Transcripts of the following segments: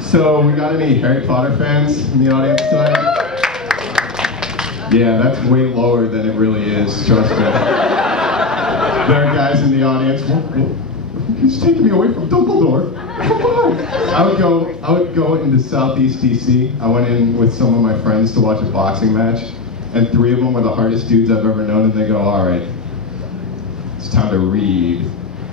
So, we got any Harry Potter fans in the audience tonight? Yeah, that's way lower than it really is, trust me. There are guys in the audience, he's taking me away from Dumbledore. Come on. I would go into Southeast DC. I went in with some of my friends to watch a boxing match, and 3 of them were the hardest dudes I've ever known, and they go, all right, it's time to read.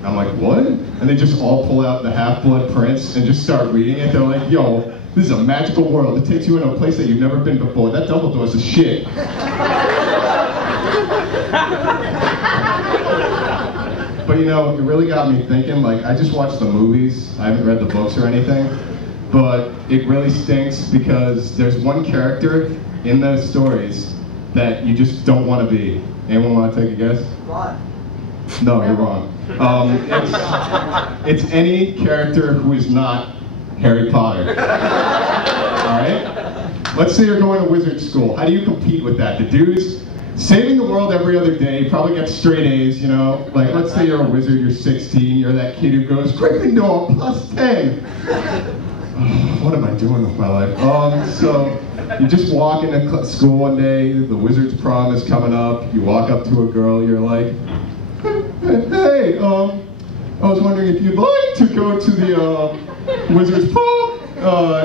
I'm like, what? And they just all pull out the Half-Blood Prince and just start reading it. They're like, yo, this is a magical world. It takes you in a place that you've never been before. That Dumbledore's a shit. But you know, it really got me thinking, like, I just watched the movies. I haven't read the books or anything. But it really stinks because there's one character in those stories that you just don't want to be. Anyone want to take a guess? Ron. No, you're wrong. It's any character who is not Harry Potter. Alright? Let's say you're going to wizard school. How do you compete with that? The dude's saving the world every other day, probably gets straight A's, you know? Like, let's say you're a wizard, you're 16, you're that kid who goes, Gryffindor, +10! What am I doing with my life? So, you just walk into school one day, the wizard's prom is coming up, you walk up to a girl, you're like, hey, I was wondering if you'd like to go to the wizard's prom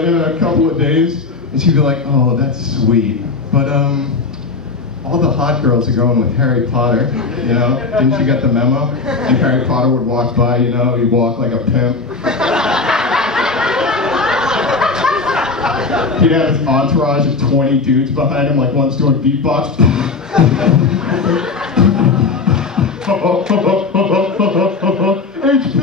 in a couple of days. And she'd be like, oh, that's sweet, but all the hot girls are going with Harry Potter, you know? Didn't you get the memo? And Harry Potter would walk by, you know, he'd walk like a pimp. He'd have his entourage of 20 dudes behind him, like one's doing beatbox. HP!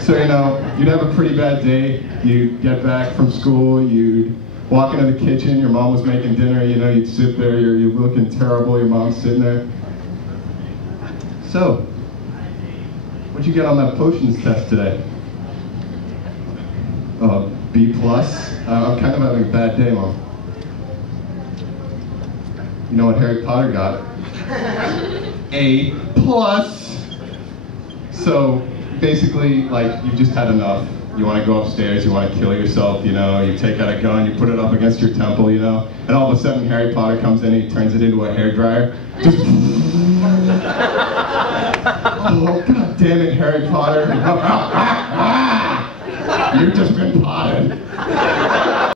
So, you know, you'd have a pretty bad day. You'd get back from school, you'd walk into the kitchen, your mom was making dinner, you know, you'd sit there, you're looking terrible, your mom's sitting there. So, what'd you get on that potions test today? B+. I'm kind of having a bad day, Mom. You know what Harry Potter got? A+. So, basically, like, you've just had enough. You want to go upstairs, you want to kill yourself, you know, you take out a gun, you put it up against your temple, you know, and all of a sudden Harry Potter comes in, he turns it into a hairdryer. Just oh, god damn it, Harry Potter. You've just been potted.